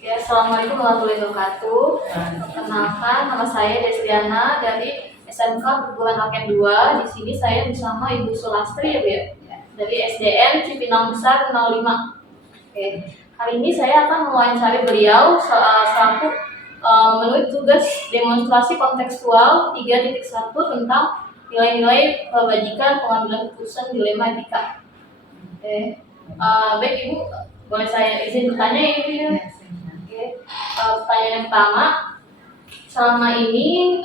Ya, Assalamualaikum warahmatullahi wabarakatuh. Perkenalkan, nama saya Desriana dari SMK Perguruan Rakyat 2. Di sini saya bersama Ibu Sulastri ya, Bu ya? Dari SDN Cipinang Besar 05. Oke. Kali ini saya akan mewawancari beliau selaku menulis tugas demonstrasi kontekstual 3.1 tentang nilai-nilai kebajikan pengambilan keputusan dilema etika. Oke. Baik Ibu, boleh saya izin bertanya ya Ibu ya? Oke, pertanyaan yang pertama, selama ini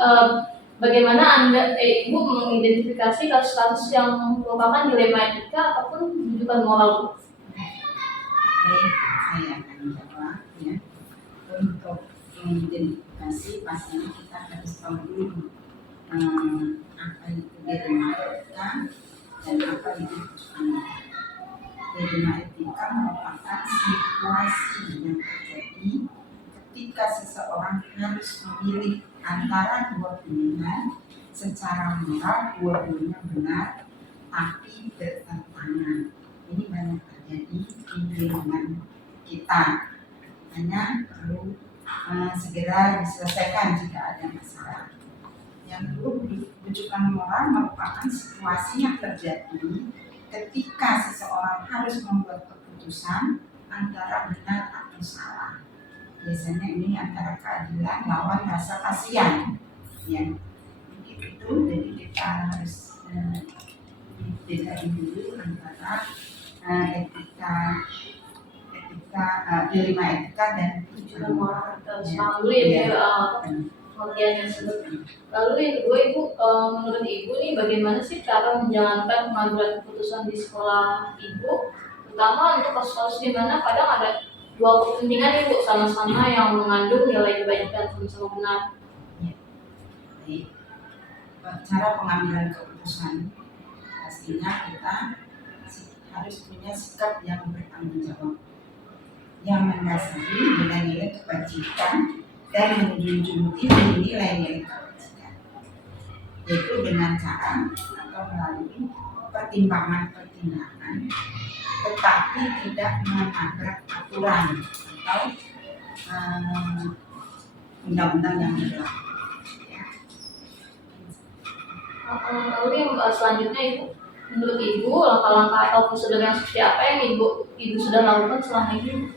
bagaimana Ibu mengidentifikasi kasus-kasus yang merupakan dilema etika ataupun rujukan moral? Baik, saya akan menjawab ya. Untuk mengidentifikasi pastinya kita harus tahu dulu apa itu dilema etika dan apa itu rujukan moral. Dilema etika merupakan situasi yang terjadi ketika seseorang harus memilih antara dua pilihan secara moral dua-duanya benar tapi bertentangan. Ini banyak terjadi di lingkungan kita, hanya perlu segera diselesaikan jika ada masalah. Yang kedua, rujukan moral merupakan situasi yang terjadi ketika seseorang harus membuat keputusan antara benar atau salah. Biasanya ini antara keadilan lawan rasa kasihan, ya. Begitu, jadi kita harus bedain dulu antara dilema etika dan Rujukan moral. Sekarang dulu ya, pengertian yang tersebut. Lalu yang kedua Ibu, menurut Ibu nih bagaimana sih cara menjalankan pengambilan keputusan di sekolah Ibu, terutama untuk kasus-kasus di mana kadang ada dua kepentingan Ibu sama-sama yang mengandung nilai kebaikan sama-sama benar. Baik. Cara pengambilan keputusan pastinya kita harus punya sikap yang bertanggung jawab, yang mendasari nilai-nilai kebajikan dan menjunjung tinggi nilai-nilai kebajikan, yaitu dengan cara atau melalui pertimbangan-pertimbangan, tetapi tidak menabrak aturan atau undang-undang yang berlaku. Lalu yang selanjutnya Ibu, menurut Ibu langkah-langkah atau prosedur yang seperti apa yang Ibu sudah lakukan selama ini?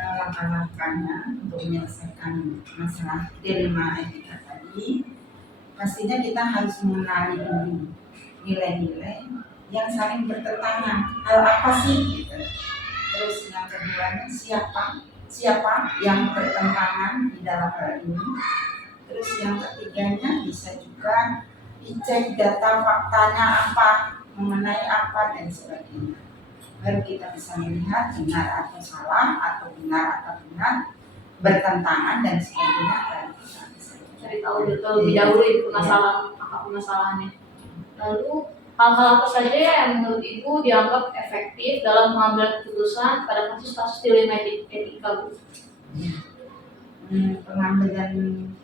Langkah-langkahnya untuk menyelesaikan masalah dilema etika tadi, pastinya kita harus mengenali dulu nilai-nilai yang saling bertentangan. Hal apa sih gitu. Terus yang keduanya siapa yang bertentangan di dalam hal ini. Terus yang ketiganya bisa juga dicek data faktanya apa, mengenai apa dan sebagainya. Baru kita bisa melihat benar atau salah atau benar atau benar, bertentangan dan sebagainya. Baru kita bisa cari tahu lebih dahulu Ibu permasalahannya. Lalu hal-hal apa saja yang menurut Ibu dianggap efektif dalam mengambil keputusan pada kasus-kasus dilema etika Bu? Pengambilan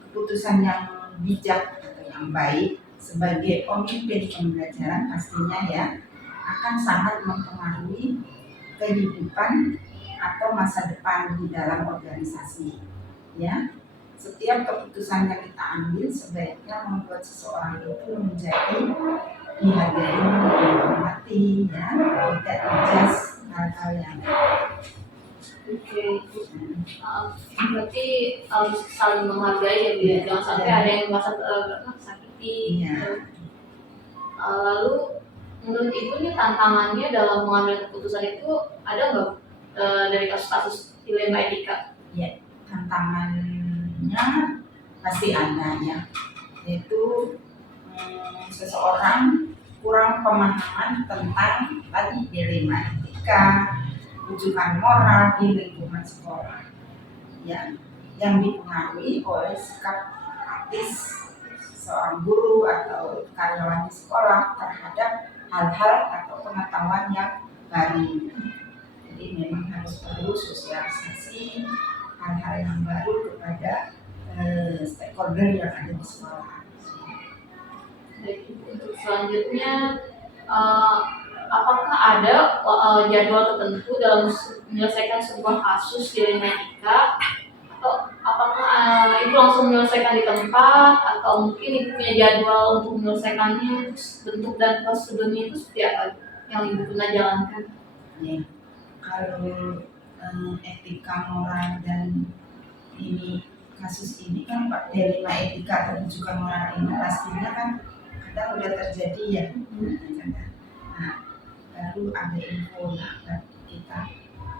keputusan yang bijak atau yang baik sebagai pemimpin pembelajaran pastinya ya akan sangat mempengaruhi kehidupan atau masa depan di dalam organisasi. Ya, setiap keputusan yang kita ambil sebaiknya membuat seseorang itu menjadi dihargai, dihormati, ya, tidak dijudge hal-hal yang berarti harus saling menghargai ya, jangan sampai ada yang merasa sakiti. Lalu menurut Ibu nih tantangannya dalam mengambil keputusan itu ada nggak dari kasus-kasus dilema etika? Ya, tantangannya pasti ada ya, yaitu seseorang kurang pemahaman tentang tadi dilema etika, rujukan moral di lingkungan sekolah, ya, yang dipengaruhi oleh sikap praktis seorang guru atau karyawan di sekolah terhadap hal-hal atau pengetahuan yang baru. Jadi memang harus perlu sosialisasi hal-hal yang baru kepada stakeholder yang ada di sekolah. Baik, untuk selanjutnya apakah ada jadwal tertentu dalam menyelesaikan sebuah kasus di Linatika, atau apakah ibu langsung menyelesaikan di tempat, atau mungkin ibu punya jadwal untuk menyelesaikannya, terus bentuk dan prosedurnya itu seperti apa yang ibu pernah jalankan? Ya, kalau etika moral dan ini kasus ini kan Pak delima etika dan juga moral ini pastinya kan kadang udah terjadi ya. Nah, baru ada info baru kita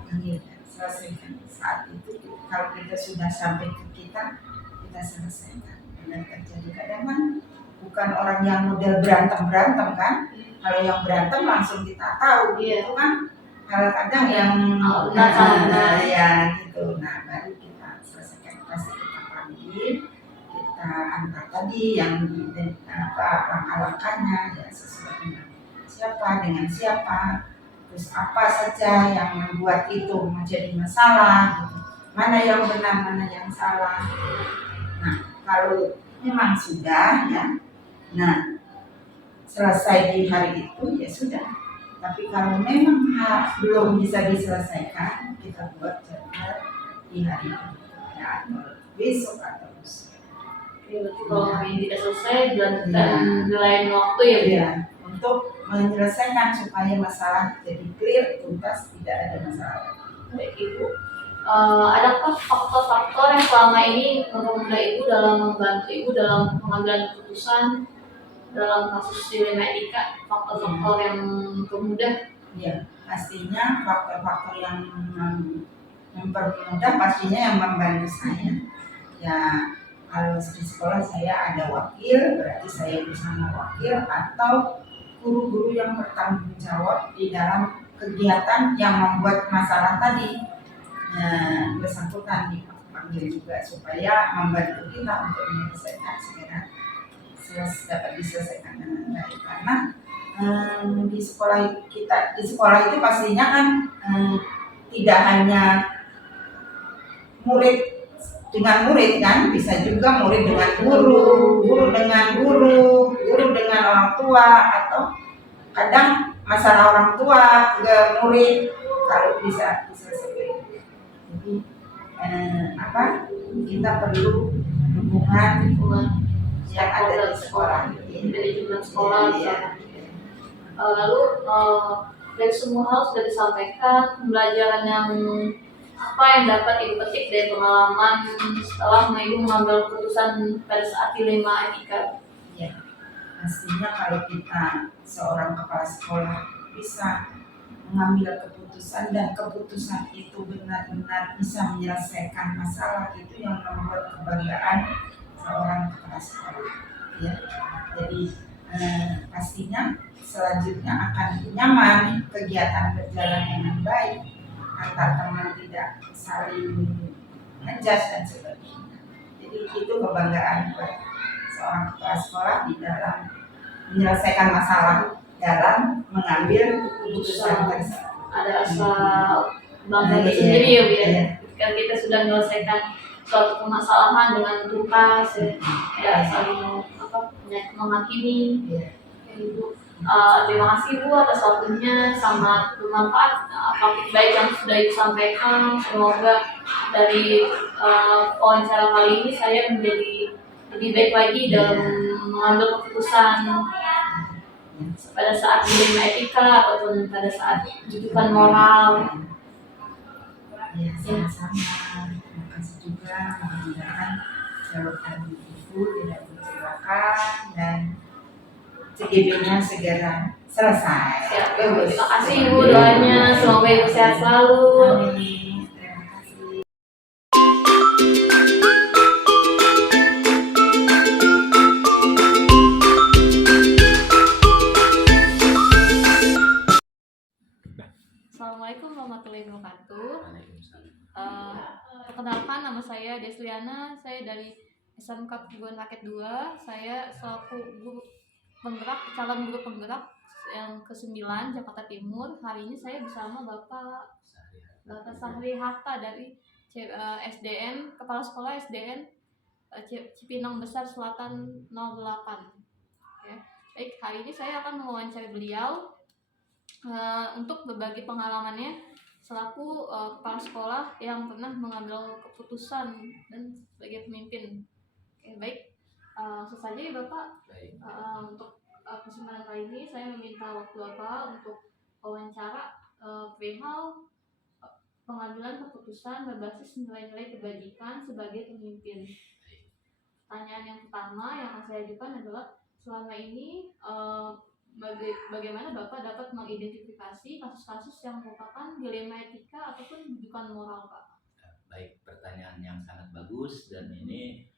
panggil selesaikan saat itu. Kalau kita sudah sampai ke kita selesaikan. Dan terjadi kadang kan bukan orang yang model berantem kan. Kalau yang berantem langsung kita tahu gitu kan. Kalau kadang yang ya gitu. Nah baru kita selesaikan, pasti kita panggil, kita antar tadi yang langkah-langkahnya ya sesuai dengan siapa, terus apa saja yang membuat itu menjadi masalah gitu. Mana yang benar, mana yang salah. Nah kalau memang sudah ya, nah selesai di hari itu ya sudah. Tapi kalau memang belum bisa diselesaikan, kita buat jadwal di hari itu ya, atau besok atau lusa. Berarti kalau hari ini tidak selesai dilanjutkan di lain waktu ya, ya, untuk menyelesaikan supaya masalah jadi clear, tuntas, tidak ada masalah. Baik ibu, adakah faktor-faktor yang selama ini mempermudah ibu dalam membantu ibu dalam pengambilan keputusan dalam kasus di Linatika, faktor-faktor yang mempermudah? Ya, pastinya faktor-faktor yang mempermudah pastinya yang membantu saya. Ya, kalau di sekolah saya ada wakil, berarti saya bersama wakil atau guru-guru yang bertanggung jawab di dalam kegiatan yang membuat masalah tadi. Nah, bersangkutan dipanggil juga supaya membantu kita untuk menyelesaikan segera dapat diselesaikan dengan baik. Karena di sekolah itu pastinya kan tidak hanya murid dengan murid kan, bisa juga murid dengan guru, guru dengan guru, guru dengan orang tua, atau kadang masalah orang tua ke murid kalau bisa diselesaikan. Jadi kita perlu dukungan yang ada di sekolah, dari jumlah sekolah. Lalu dari semua hal sudah disampaikan, pembelajaran yang apa yang dapat ibu petik dari pengalaman setelah ibu mengambil keputusan pada saat dilema etika? Ya, pastinya kalau kita seorang kepala sekolah bisa mengambil keputusan dan keputusan itu benar-benar bisa menyelesaikan masalah, itu yang membuat kebanggaan seorang kepala sekolah. Ya, jadi pastinya selanjutnya akan nyaman, kegiatan berjalan dengan baik, antar teman tidak saling ngejudge dan sebagainya. Jadi itu kebanggaan buat seorang kepala sekolah di dalam menyelesaikan masalah, dalam mengambil keputusan tersebut. Ada rasa bangga sendiri ya Bu ya. Ketika kita sudah menyelesaikan suatu permasalahan dengan tuntas ya, saling menghakimi. Ibu, terima kasih Bu atas waktunya, sangat bermanfaat topik baik yang sudah disampaikan. Semoga dari wawancara kali ini saya menjadi lebih baik lagi dalam mengambil keputusan pada saat dilema etika ataupun pada saat jujukan moral. Ya, sama-sama. Terima kasih juga, mudah-mudahan jawaban Ibu tidak mengecewakan dan CGP-nya segera selesai. Siap, terima kasih Ibu doanya, semoga Ibu sehat selalu. Amin. Terima kasih. Assalamualaikum warahmatullahi wabarakatuh. Perkenalkan, nama saya Desliana, saya dari SMK Perguruan Rakyat 2. Saya selaku guru penggerak, calon guru penggerak yang ke-9 Jakarta Timur. Hari ini saya bersama Bapak Sahri Hatta dari SDN, Kepala Sekolah SDN Cipinang Besar Selatan 08. Ya. Baik, hari ini saya akan mewawancarai beliau untuk berbagi pengalamannya selaku kepala sekolah yang pernah mengambil keputusan dan sebagai pemimpin. Oke, baik. Langsung saja ya Bapak. Baik. Untuk kesempatan kali ini saya meminta waktu Bapak untuk wawancara perihal pengambilan keputusan berbasis nilai-nilai kebajikan sebagai pemimpin. Pertanyaan yang pertama yang akan saya ajukan adalah selama ini bagaimana Bapak dapat mengidentifikasi kasus-kasus yang merupakan dilema etika ataupun rujukan moral, Pak? Baik, pertanyaan yang sangat bagus dan ini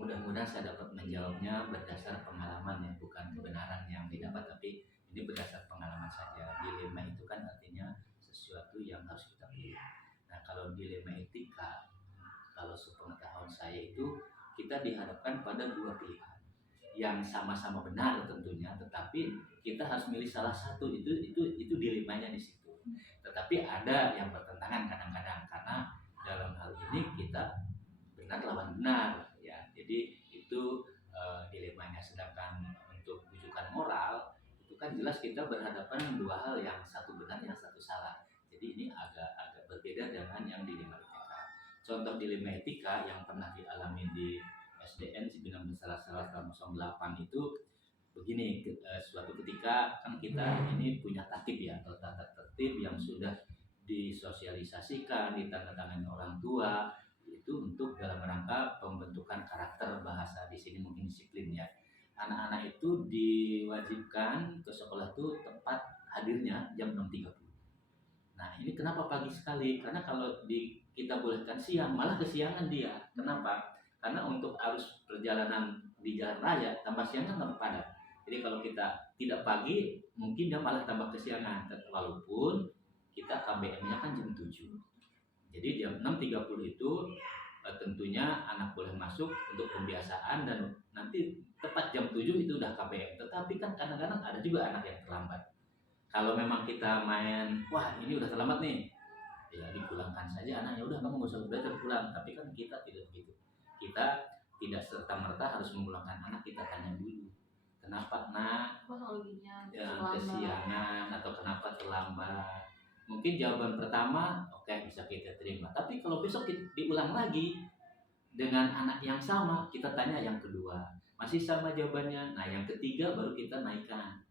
mudah-mudahan saya dapat menjawabnya berdasar pengalaman ya, bukan kebenaran yang didapat, tapi ini berdasar pengalaman saja. Dilema itu kan artinya sesuatu yang harus kita pilih. Nah, kalau dilema etika, kalau sepengetahuan saya itu kita dihadapkan pada dua pilihan yang sama-sama benar tentunya, tetapi kita harus milih salah satu. Itu dilemanya di situ. Tetapi ada yang bertentangan kadang-kadang karena dalam hal ini kita benar lawan benar ya. Jadi itu dilemanya. Sedangkan untuk rujukan moral itu kan jelas kita berhadapan dua hal, yang satu benar yang satu salah. Jadi ini agak berbeda dengan yang dilema etika. Contoh dilema etika yang pernah dialami di SDN Cipinang Besar tahun 08 itu begini. Suatu ketika kan kita ini punya tatib ya, atau tata tertib yang sudah disosialisasikan, ditandatangani orang tua, itu untuk dalam rangka pembentukan karakter bahasa, di sini mungkin disiplin ya. Anak-anak itu diwajibkan ke sekolah itu tepat hadirnya jam 6.30. Nah, ini kenapa pagi sekali? Karena kalau kita bolehkan siang, malah kesiangan dia. Kenapa? Karena untuk arus perjalanan di jalan raya tambah siang kan tambah padat. Jadi kalau kita tidak pagi, mungkin dia malah tambah kesiangan. Walaupun kita KBM-nya kan jam 7. Jadi jam 6.30 itu tentunya anak boleh masuk untuk pembiasaan, dan nanti tepat jam 7 itu udah KBM. Tetapi kan kadang-kadang ada juga anak yang terlambat. Kalau memang kita main, wah ini udah terlambat nih, ya dipulangkan saja anaknya, udah kamu gak usah belajar, pulang. Tapi kan kita tidak begitu. Kita tidak serta-merta harus memulangkan anak, kita tanya dulu. Kenapa nak? Kesiangan atau kenapa terlambat? Mungkin jawaban pertama oke, bisa kita terima. Tapi kalau besok diulang lagi dengan anak yang sama, kita tanya yang kedua, masih sama jawabannya. Nah, yang ketiga baru kita naikkan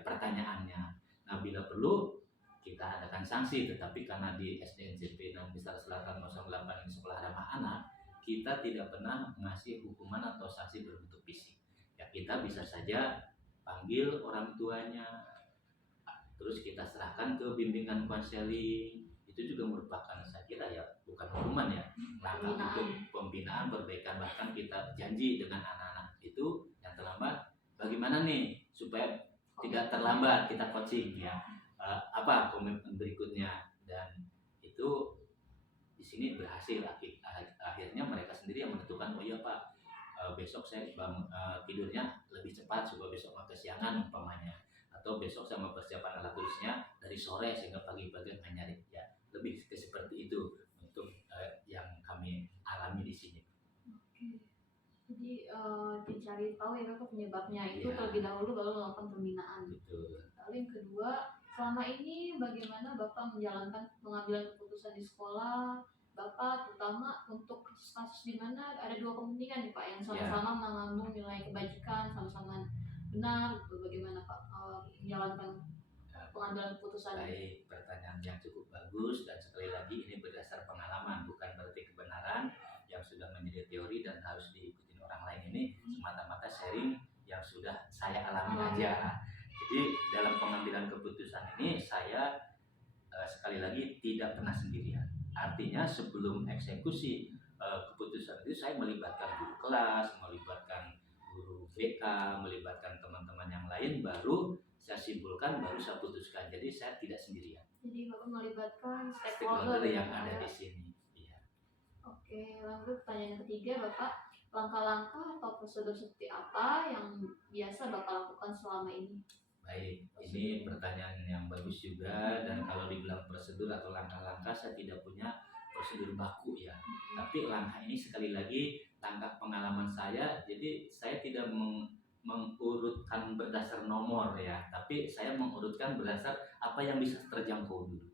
pertanyaannya. Nah, bila perlu kita adakan sanksi. Tetapi karena di SDN Cipinang Besar Selatan 08 ini sekolah ramah anak, kita tidak pernah mengasih hukuman atau sanksi berbentuk fisik. Ya, kita bisa saja panggil orang tuanya, terus kita serahkan ke bimbingan konseling. Itu juga merupakan, saya kira ya, bukan hukuman ya, langkah untuk pembinaan, perbaikan. Bahkan kita janji dengan anak-anak itu yang terlambat, bagaimana nih supaya tidak terlambat, kita coaching ya. Apa komitmen berikutnya, dan itu di sini berhasil. Akhirnya mereka sendiri yang menentukan, oh iya Pak, besok saya tidurnya lebih cepat supaya besok nggak kesiangan umpamanya, atau besok saya mempersiapkan alat tulisnya dari sore sehingga pagi-pagi nggak nyari ya. Lebih ke seperti itu untuk yang kami alami di sini. Oke. Jadi dicari tahu ya Bapak penyebabnya itu terlebih dahulu, baru melakukan pembinaan. Betul. Lalu yang kedua, selama ini bagaimana Bapak menjalankan pengambilan keputusan di sekolah Bapak, terutama untuk kasus-kasus di mana ada dua kepentingan nih Pak, yang sama-sama mengandung nilai kebajikan, sama-sama benar, bagaimana Pak menjalankan pengambilan keputusan? Baik, pertanyaan yang cukup bagus, dan sekali lagi ini berdasar pengalaman, bukan berarti kebenaran yang sudah menjadi teori dan harus diikuti orang lain. Ini semata-mata sharing yang sudah saya alami aja. Jadi dalam pengambilan keputusan ini saya sekali lagi tidak pernah sendirian. Artinya sebelum eksekusi keputusan itu saya melibatkan guru kelas, melibatkan guru VK, melibatkan teman-teman yang lain, baru saya simpulkan, baru saya putuskan. Jadi saya tidak sendirian. Jadi Bapak melibatkan stakeholder yang ada di sini. Iya. Oke, lalu pertanyaan yang ketiga Bapak, langkah-langkah atau prosedur seperti apa yang biasa Bapak lakukan selama ini? Baik, ini pertanyaan yang bagus juga, dan kalau dibilang prosedur atau langkah-langkah, saya tidak punya prosedur baku ya. Tapi langkah ini sekali lagi langkah pengalaman saya. Jadi saya tidak mengurutkan berdasar nomor ya, tapi saya mengurutkan berdasar apa yang bisa terjangkau dulu.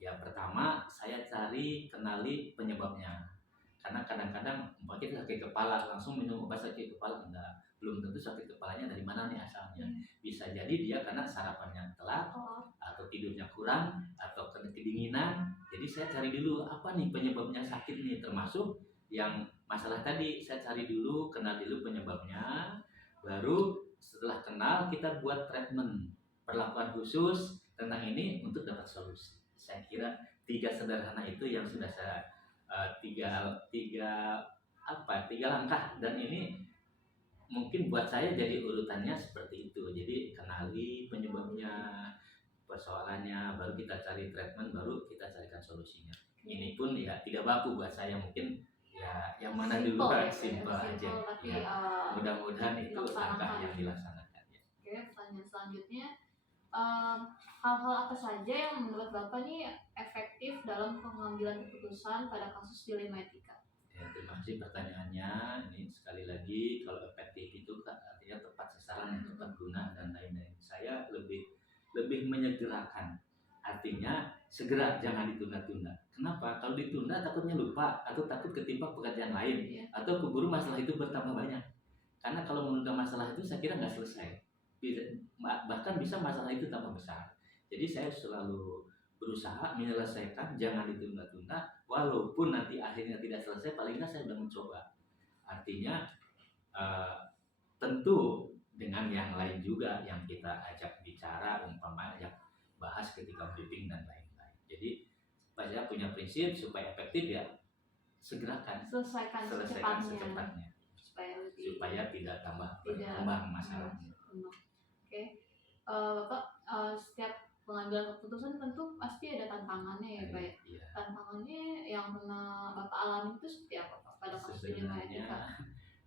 Ya pertama saya kenali penyebabnya. Karena kadang-kadang umpamanya kita sakit kepala langsung minum obat sakit kepala, enggak, belum tentu sakit kepalanya dari mana nih asalnya. Bisa jadi dia karena sarapannya telat atau tidurnya kurang atau kena kedinginan. Jadi saya cari dulu apa nih penyebabnya sakit nih, termasuk yang masalah tadi saya cari dulu, kenal dulu penyebabnya, baru setelah kenal kita buat treatment, perlakuan khusus tentang ini untuk dapat solusi. Saya kira 3 sederhana itu yang sudah saya tiga langkah, dan ini mungkin buat saya jadi urutannya seperti itu. Jadi kenali penyebabnya, persoalannya, baru kita cari treatment, baru kita carikan solusinya. Ini pun ya tidak baku buat saya, mungkin ya yang mana dulu kan, simple aja. Tapi Ya, mudah-mudahan itu langkah yang dilaksanakan. Ya. Oke, pertanyaan selanjutnya, hal-hal apa saja yang menurut Bapak nih efektif dalam pengambilan keputusan pada kasus dilema etika? Ya, terima kasih pertanyaannya. Ini sekali lagi, kalau efektif itu artinya tepat sasaran, tepat guna dan lain-lain. Saya lebih menyegerakan. Artinya segera, jangan ditunda-tunda. Kenapa? Kalau ditunda takutnya lupa atau takut ketimpa pekerjaan lain, atau keburu masalah itu bertambah banyak. Karena kalau menunda masalah itu saya kira nggak selesai. Bahkan bisa masalah itu tambah besar. Jadi saya selalu berusaha menyelesaikan, jangan ditunda-tunda, walaupun nanti akhirnya tidak selesai, paling nggak saya sudah mencoba. Artinya tentu dengan yang lain juga yang kita ajak bicara, umpamanya ajak bahas ketika briefing dan lain-lain. Jadi saya punya prinsip supaya efektif ya segerakan, selesaikan secepatnya supaya tidak tambah berkembang masalahnya. Oke. Bapak, setiap pengambilan keputusan tentu pasti ada tantangannya ya Pak. Iya. Tantangannya yang pernah Bapak alami itu seperti apa Pak pada kasus dilema etika?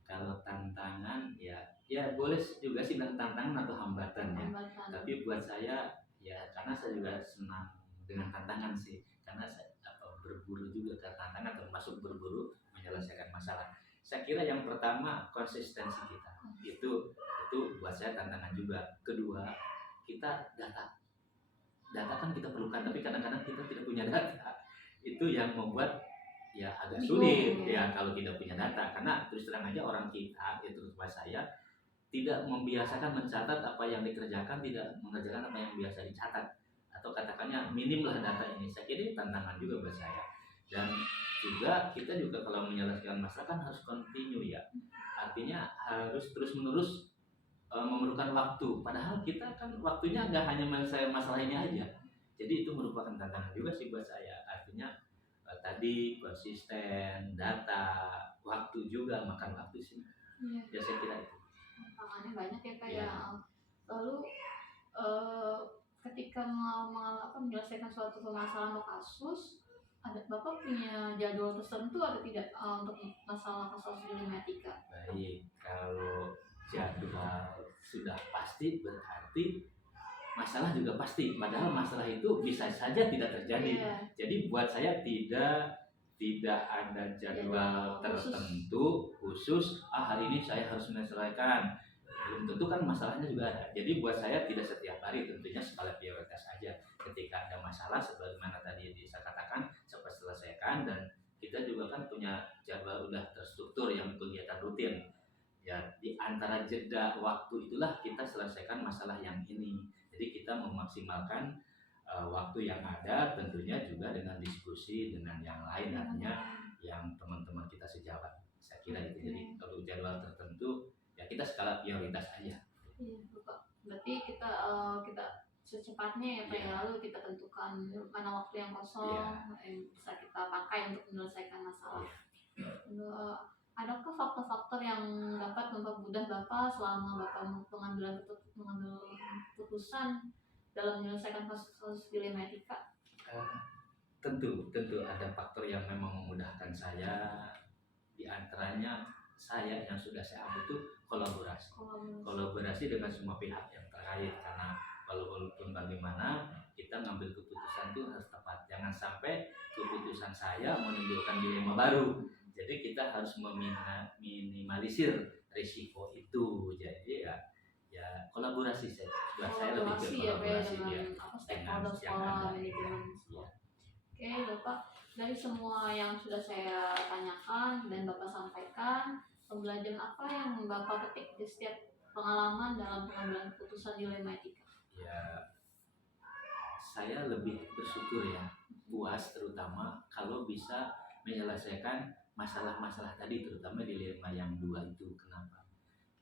Kalau tantangan ya boleh juga sih bilang tantangan atau hambatan ya. Tapi buat saya ya karena saya juga senang dengan tantangan sih, karena saya berburu juga ke tantangan, termasuk berburu menyelesaikan masalah. Saya kira yang pertama konsistensi kita itu buat saya tantangan juga. Kedua, kita data kan kita perlukan, tapi kadang-kadang kita tidak punya data. Itu yang membuat ya agak sulit ya kalau tidak punya data, karena terus terang aja orang kita, itu terutama saya, tidak membiasakan mencatat apa yang dikerjakan, tidak mengerjakan apa yang biasa dicatat, atau katakannya minim lah data ini. Saya kira ini tantangan juga buat saya. Dan juga kita juga kalau menyelesaikan masalah kan harus continue ya, artinya harus terus menerus memerlukan waktu, padahal kita kan waktunya nggak hanya menyelesaikan masalah ini aja. Jadi itu merupakan tantangan juga sih buat saya, artinya tadi konsisten, data, waktu juga, makan waktu sih. Ya saya kira itu. Tantangannya banyak ya Pak ya. Lalu ketika mau menyelesaikan suatu permasalahan atau kasus, Bapak punya jadwal tertentu atau tidak untuk masalah kasus dilema etika? Baik, kalau jadwal sudah pasti berarti masalah juga pasti. Padahal masalah itu bisa saja tidak terjadi. Jadi buat saya tidak ada jadwal tertentu khusus. Hari ini saya harus menyelesaikan. Belum tentu kan masalahnya juga ada. Jadi buat saya tidak setiap hari, tentunya skala prioritas aja. Ketika ada masalah sebagaimana tadi saya katakan, cepat selesaikan. Dan kita juga kan punya jadwal udah terstruktur yang kegiatan rutin. Ya di antara jeda waktu itulah kita selesaikan masalah yang ini. Jadi kita memaksimalkan waktu yang ada, tentunya juga dengan diskusi dengan yang lain, artinya yang teman-teman kita sejawat. Saya kira itu. Jadi kalau jadwal tertentu ya kita skala prioritas aja. Iya Bapak. Berarti kita secepatnya ya Pak, lalu kita tentukan mana waktu yang kosong yang bisa kita pakai untuk menyelesaikan masalah. Adakah faktor-faktor yang dapat mempermudah Bapak selama Bapak mengambil keputusan dalam menyelesaikan kasus dilema etika? Tentu ada faktor yang memang memudahkan saya. Di antaranya saya yang sudah saya ambil itu kolaborasi dengan semua pihak yang terkait, karena walaupun bagaimana kita ngambil keputusan itu harus tepat. Jangan sampai keputusan saya menimbulkan dilema baru. Jadi kita harus meminimalisir risiko itu. Jadi ya kolaborasi buat saya lebih ke Kolaborasi ya Pak ya, kolaborasi dengan ya apa dengan stakeholder yang sekolah, ada. manajemen Ya. sekolah. Oke Bapak, dari semua yang sudah saya tanyakan dan Bapak sampaikan, pembelajaran apa yang Bapak petik di setiap pengalaman dalam pengambilan keputusan dilema etika? Ya, saya lebih bersyukur ya, puas terutama kalau bisa menyelesaikan masalah-masalah tadi, terutama dilema yang dua itu. Kenapa?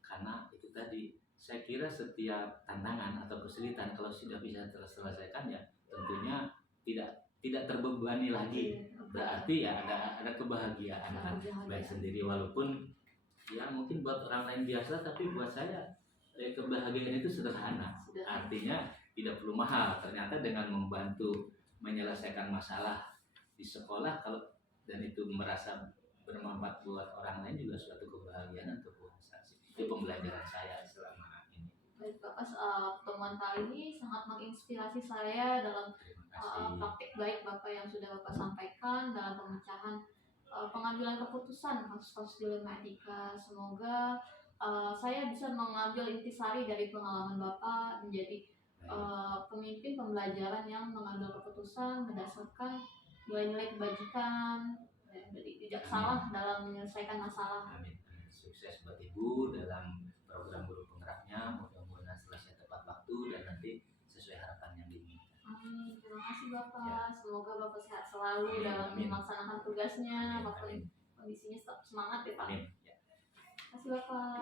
Karena itu tadi, saya kira setiap tantangan atau kesulitan kalau sudah bisa terselesaikan ya tentunya tidak terbebani lagi. Berarti ya ada kebahagiaan kan, baik sendiri walaupun ya mungkin buat orang lain biasa, tapi buat saya kebahagiaan itu sederhana. Artinya tidak perlu mahal. Ternyata dengan membantu menyelesaikan masalah di sekolah kalau dan itu merasa bermanfaat buat orang lain juga suatu kebahagiaan untuk buat saya. Itu pembelajaran saya selama ini. Baik Bapak, pertemuan kali ini sangat menginspirasi saya dalam Terima kasih. praktik baik Bapak yang sudah Bapak sampaikan dalam pemecahan pengambilan keputusan kasus-kasus dilema etika. Semoga saya bisa mengambil intisari dari pengalaman Bapak menjadi pemimpin pembelajaran yang mengambil keputusan berdasarkan nilai-nilai kebajikan dan bijaksana dalam menyelesaikan masalah. Amin. Sukses buat Ibu dalam program guru penggeraknya. Mudah-mudahan selesai tepat waktu dan nanti sesuai harapan yang diinginkan. Amin. Terima kasih Bapak. Ya. Semoga Bapak sehat selalu Amin, dalam amin. melaksanakan tugasnya. Amin, Bapak amin. kondisinya tetap semangat ya Pak. Amin. Ya. Terima kasih Bapak.